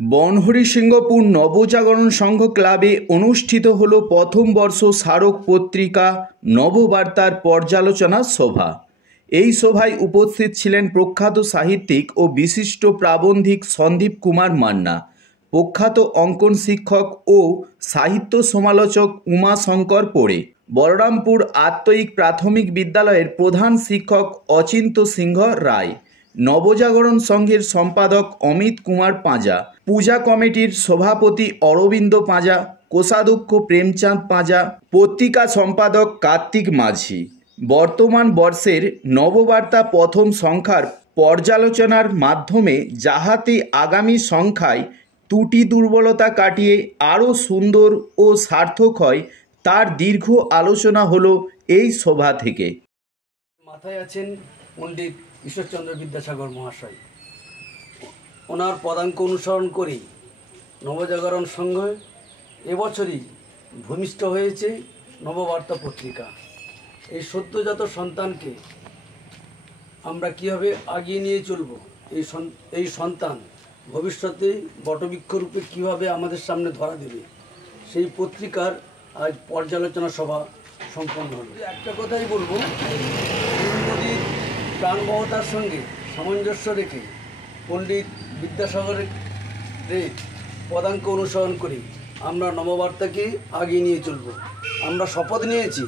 বনহরিসিংহপুর নবজাগরণ সংঘ ক্লাবে অনুষ্ঠিত হল প্রথম বর্ষ স্মারক পত্রিকা নববার্তার পর্যালোচনা সভা। এই সভায় উপস্থিত ছিলেন প্রখ্যাত সাহিত্যিক ও বিশিষ্ট প্রাবন্ধিক সন্দীপ কুমার মান্না, প্রখ্যাত অঙ্কন শিক্ষক ও সাহিত্য সমালোচক উমাশঙ্কর পোড়ে, বলরামপুর আত্ময়িক প্রাথমিক বিদ্যালয়ের প্রধান শিক্ষক অচিন্ত সিংহ রায়, নবজাগরণ সংঘের সম্পাদক অমিত কুমার পাঁজা, পূজা কমিটির সভাপতি অরবিন্দ পাঁজা, কোষাধ্যক্ষ প্রেমচাঁদ পাঁজা, পত্রিকা সম্পাদক কার্তিক মাঝি। বর্তমান বর্ষের নববার্তা প্রথম সংখ্যার পর্যালোচনার মাধ্যমে যাহাতে আগামী সংখ্যায় ত্রুটি দুর্বলতা কাটিয়ে আরও সুন্দর ও সার্থক হয় তার দীর্ঘ আলোচনা হলো এই সভা থেকে। মাথায় আছেন পণ্ডিত ঈশ্বরচন্দ্র বিদ্যাসাগর মহাশয়। ওনার পদাঙ্ক অনুসরণ করেই নবজাগরণ সংঘ এবছরই ভূমিষ্ঠ হয়েছে নববার্তা পত্রিকা। এই সদ্যজাত সন্তানকে আমরা কীভাবে আগিয়ে নিয়ে চলব, এই সন্তান ভবিষ্যতে বটবৃক্ষরূপে কীভাবে আমাদের সামনে ধরা দেবে, সেই পত্রিকার আজ পর্যালোচনা সভা সম্পন্ন হল। একটা কথাই বলবো, নদীর প্রাণবহতার সঙ্গে সামঞ্জস্য রেখে পণ্ডিত বিদ্যাসাগরের পদাঙ্ক অনুসরণ করে আমরা নববার্তাকে আগিয়ে নিয়ে চলব। আমরা শপথ নিয়েছি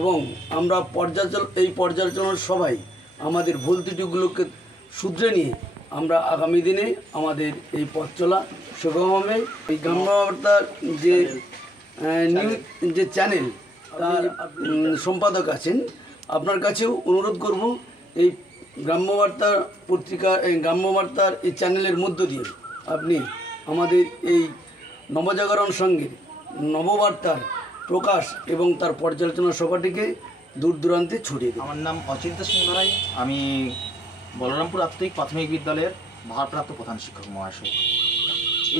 এবং আমরা এই পর্যালোচনার সভায় আমাদের ভুল ত্রুটিগুলোকে শুধরে নিয়ে আমরা আগামী দিনে আমাদের এই পথ চলা সুগম হবে। এই গ্রাম্যবার্তার যে চ্যানেল, তার সম্পাদক আছেন, আপনার কাছেও অনুরোধ করব এই গ্রাম্যবার্তার পত্রিকা, এই গ্রাম্যবার্তার এই চ্যানেলের মধ্য দিয়ে আপনি আমাদের এই নবজাগরণ সংঘের নববার্তার প্রকাশ এবং তার পর্যালোচনা সভাটিকে দূর দূরান্তে ছড়িয়ে দিন। আমার নাম অচিন্ত সিংহ রায়, আমি বলরামপুর আত্ময়িক প্রাথমিক বিদ্যালয়ের ভারপ্রাপ্ত প্রধান শিক্ষক মহাশয়।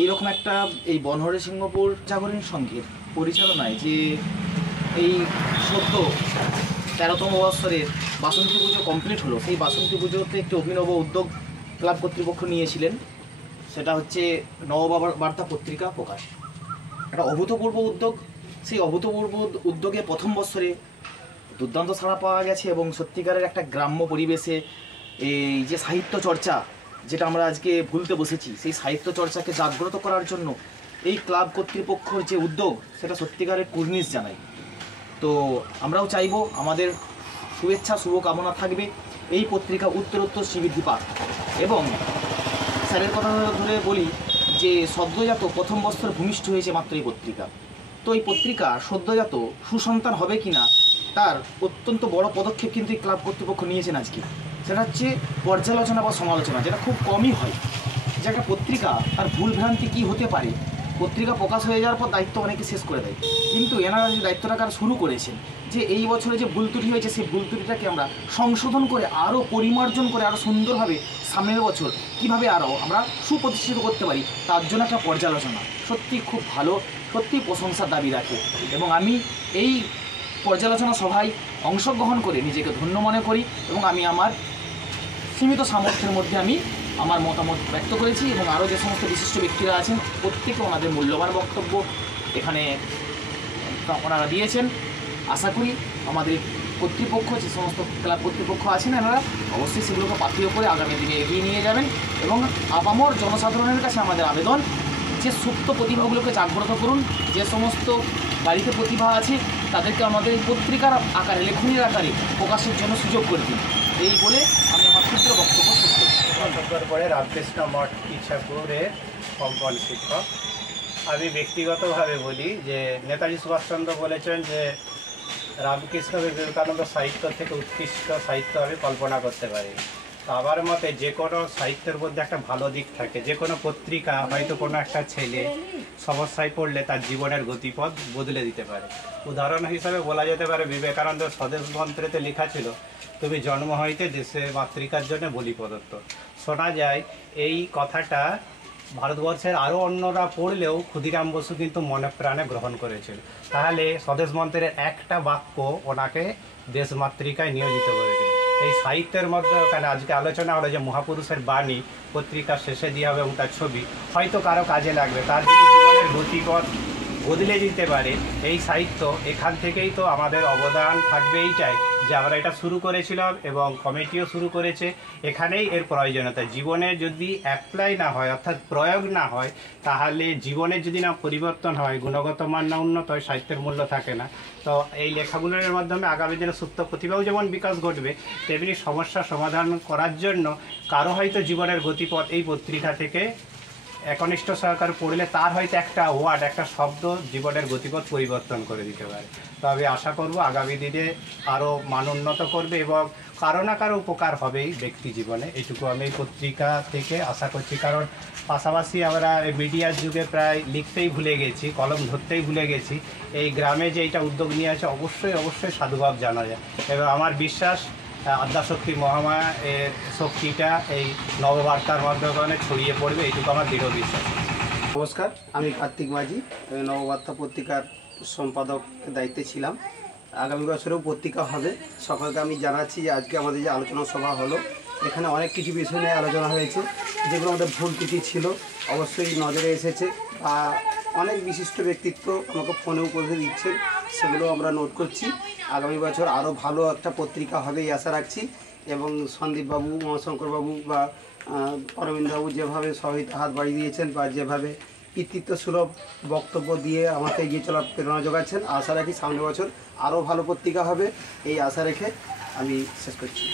এইরকম একটা এই বনহরিসিংহপুর জাগরণ সংঘের পরিচালনায় যে এই সদ্য 13তম বৎসরের বাসন্তী পুজো কমপ্লিট হলো, সেই বাসন্তী পুজোতে একটি অভিনব উদ্যোগ ক্লাব কর্তৃপক্ষ নিয়েছিলেন। সেটা হচ্ছে নববার্তা পত্রিকা প্রকাশ। একটা অভূতপূর্ব উদ্যোগ। সেই অভূতপূর্ব উদ্যোগে প্রথম বৎসরে দুর্দান্ত সাড়া পাওয়া গেছে এবং সত্যিকারের একটা গ্রাম্য পরিবেশে এই যে সাহিত্য চর্চা, যেটা আমরা আজকে ভুলতে বসেছি, সেই সাহিত্য চর্চাকে জাগ্রত করার জন্য এই ক্লাব কর্তৃপক্ষর যে উদ্যোগ, সেটা সত্যিকারের কুর্নিশ জানাই। তো আমরাও চাইবো, আমাদের শুভেচ্ছা শুভকামনা থাকবে এই পত্রিকা উত্তরোত্তর শ্রীবৃদ্ধি পাক। এবং স্যারের কথা ধরে বলি যে সদ্যজাত প্রথম বৎসর ভূমিষ্ঠ হয়েছে মাত্র এই পত্রিকা। তো এই পত্রিকা সদ্যজাত সুসন্তান হবে কিনা তার অত্যন্ত বড় পদক্ষেপ কিন্তু এই ক্লাব কর্তৃপক্ষ নিয়েছেন আজকে। সেটা হচ্ছে পর্যালোচনা বা সমালোচনা, যেটা খুব কমই হয়। যে একটা পত্রিকা তার ভুলভ্রান্তি কী হতে পারে, পত্রিকা প্রকাশ হয়ে যাওয়ার পর দায়িত্ব অনেকে শেষ করে দেয়, কিন্তু এনারা যে দায়িত্বটা শুরু করেছেন যে এই বছরে যে ভুল ত্রুটি হয়েছে সেই ভুল ত্রুটিটাকে আমরা সংশোধন করে আরও পরিমার্জন করে আরও সুন্দরভাবে সামনের বছর কীভাবে আরও আমরা সুপ্রতিষ্ঠিত করতে পারি, তার জন্য একটা পর্যালোচনা সত্যি খুব ভালো, সত্যি প্রশংসার দাবি রাখে। এবং আমি এই পর্যালোচনা সভায় অংশগ্রহণ করে নিজেকে ধন্য মনে করি এবং আমি আমার সীমিত সামর্থ্যের মধ্যে আমি আমার মতামত ব্যক্ত করেছি এবং আরও যে সমস্ত বিশিষ্ট ব্যক্তিরা আছেন প্রত্যেকে ওনাদের মূল্যবান বক্তব্য এখানে ওনারা দিয়েছেন। আশা করি আমাদের কর্তৃপক্ষ, যে সমস্ত ক্লাব কর্তৃপক্ষ আছেন, এনারা অবশ্যই সেগুলোকে পাথেয় করে আগামী দিনে এগিয়ে নিয়ে যাবেন। এবং আপামর জনসাধারণের কাছে আমাদের আবেদন যে সুপ্ত প্রতিভাগুলোকে জাগ্রত করুন। যে সমস্ত বাড়িতে প্রতিভা আছে তাদেরকে আমাদের এই পত্রিকার আকারে, লেখনীর আকারে প্রকাশের জন্য সুযোগ করে দিন। এই বলে আমি আমার ক্ষুদ্র বক্তব্য শেষ করি। পরে রামকৃষ্ণ মঠ ইচ্ছাপুরের অঙ্কন শিক্ষক। আমি ব্যক্তিগতভাবে বলি যে নেতাজি সুভাষচন্দ্র বলেছেন যে রামকৃষ্ণ বিবেকানন্দ সাহিত্য থেকে উৎকৃষ্ট সাহিত্য আমি কল্পনা করতে পারি। তো আমার মতে যে কোনো সাহিত্যের মধ্যে একটা ভালো দিক থাকে। যে কোনো পত্রিকা হয়তো কোনো একটা ছেলে সমস্যায় পড়লে তার জীবনের গতিপথ বদলে দিতে পারে। উদাহরণ হিসাবে বলা যেতে পারে বিবেকানন্দ স্বদেশ মন্ত্রেতে লেখা ছিল, তুমি জন্ম হইতে দেশের মাতৃকার জন্য বলি প্রদত্ত। শোনা যায় এই কথাটা ভারতবর্ষের আরও অন্যরা পড়লেও ক্ষুদিরাম বসু কিন্তু মনে প্রাণে গ্রহণ করেছিল। তাহলে স্বদেশ মন্ত্রের একটা বাক্য ওনাকে দেশমাতৃকায় নিয়োজিত করেছিল। এই সাহিত্যের মধ্যে ওখানে আজকে আলোচনা হলো যে মহাপুরুষের বাণী পত্রিকার শেষে দিয়ে হবে এবং তার ছবি হয়তো কারো কাজে লাগবে, তার যদি জীবনের গতিপথ বদলে দিতে পারে এই সাহিত্য, এখান থেকেই তো আমাদের অবদান থাকবে এইটাই যে আমরা এটা শুরু করেছিলাম এবং কমিটিও শুরু করেছে, এখানেই এর প্রয়োজনীয়তা। জীবনে যদি অ্যাপ্লাই না হয় অর্থাৎ প্রয়োগ না হয়, তাহলে জীবনের যদি না পরিবর্তন হয়, গুণগত মান না উন্নত হয়, সাহিত্যের মূল্য থাকে না। তো এই লেখাগুলোর মাধ্যমে আগামী দিনে সুপ্ত প্রতিভাও যেমন বিকাশ ঘটবে, তেমনি সমস্যার সমাধান করার জন্য কারো হয়তো জীবনের গতিপথ এই পত্রিকা থেকে একনিষ্ঠ সহকারে পড়লে তার হয়তো একটা ওয়ার্ড, একটা শব্দ জীবনের গতিপথ পরিবর্তন করে দিতে পারে। তো আমি আশা করব আগামী দিনে আরও মান উন্নত করবে এবং কারো না কারো উপকার হবেই ব্যক্তি জীবনে, এইটুকু আমি এই পত্রিকা থেকে আশা করছি। কারণ পাশাপাশি আমরা মিডিয়ার যুগে প্রায় লিখতেই ভুলে গেছি, কলম ধরতেই ভুলে গেছি। এই গ্রামে যে এইটা উদ্যোগ নিয়ে আছে অবশ্যই অবশ্যই সাধুভাব জানা যায় এবং আমার বিশ্বাস আদ্যাশক্তি মহামায়া এর শক্তিটা এই নববার্তার মাধ্যমে ছড়িয়ে পড়বে, এইটুকু আমার দৃঢ় বিশ্বাস। নমস্কার, আমি কার্তিক মাঝি, নববার্তা পত্রিকার সম্পাদক দায়িত্বে ছিলাম। আগামী বছরেও পত্রিকা হবে। সকলকে আমি জানাচ্ছি যে আজকে আমাদের যে আলোচনা সভা হলো, এখানে অনেক কিছু বিষয় নিয়ে আলোচনা হয়েছে, যেগুলো আমাদের ভুল ত্রুটি ছিল অবশ্যই নজরে এসেছে। অনেক বিশিষ্ট ব্যক্তিত্ব আমাকে ফোনেও করে দিচ্ছেন, সেগুলো আমরা নোট করছি। আগামী বছর আরও ভালো একটা পত্রিকা হবে এই আশা রাখছি। এবং সন্দীপবাবু, উমাশঙ্করবাবু বা অরবিন্দবাবু যেভাবে সবাই হাত বাড়িয়ে দিয়েছেন বা যেভাবে কৃতিত্ব সুলভ বক্তব্য দিয়ে আমাকে এগিয়ে চলার প্রেরণা যোগাচ্ছেন, আশা রাখি সামনের বছর আরও ভালো পত্রিকা হবে, এই আশা রেখে আমি শেষ করছি।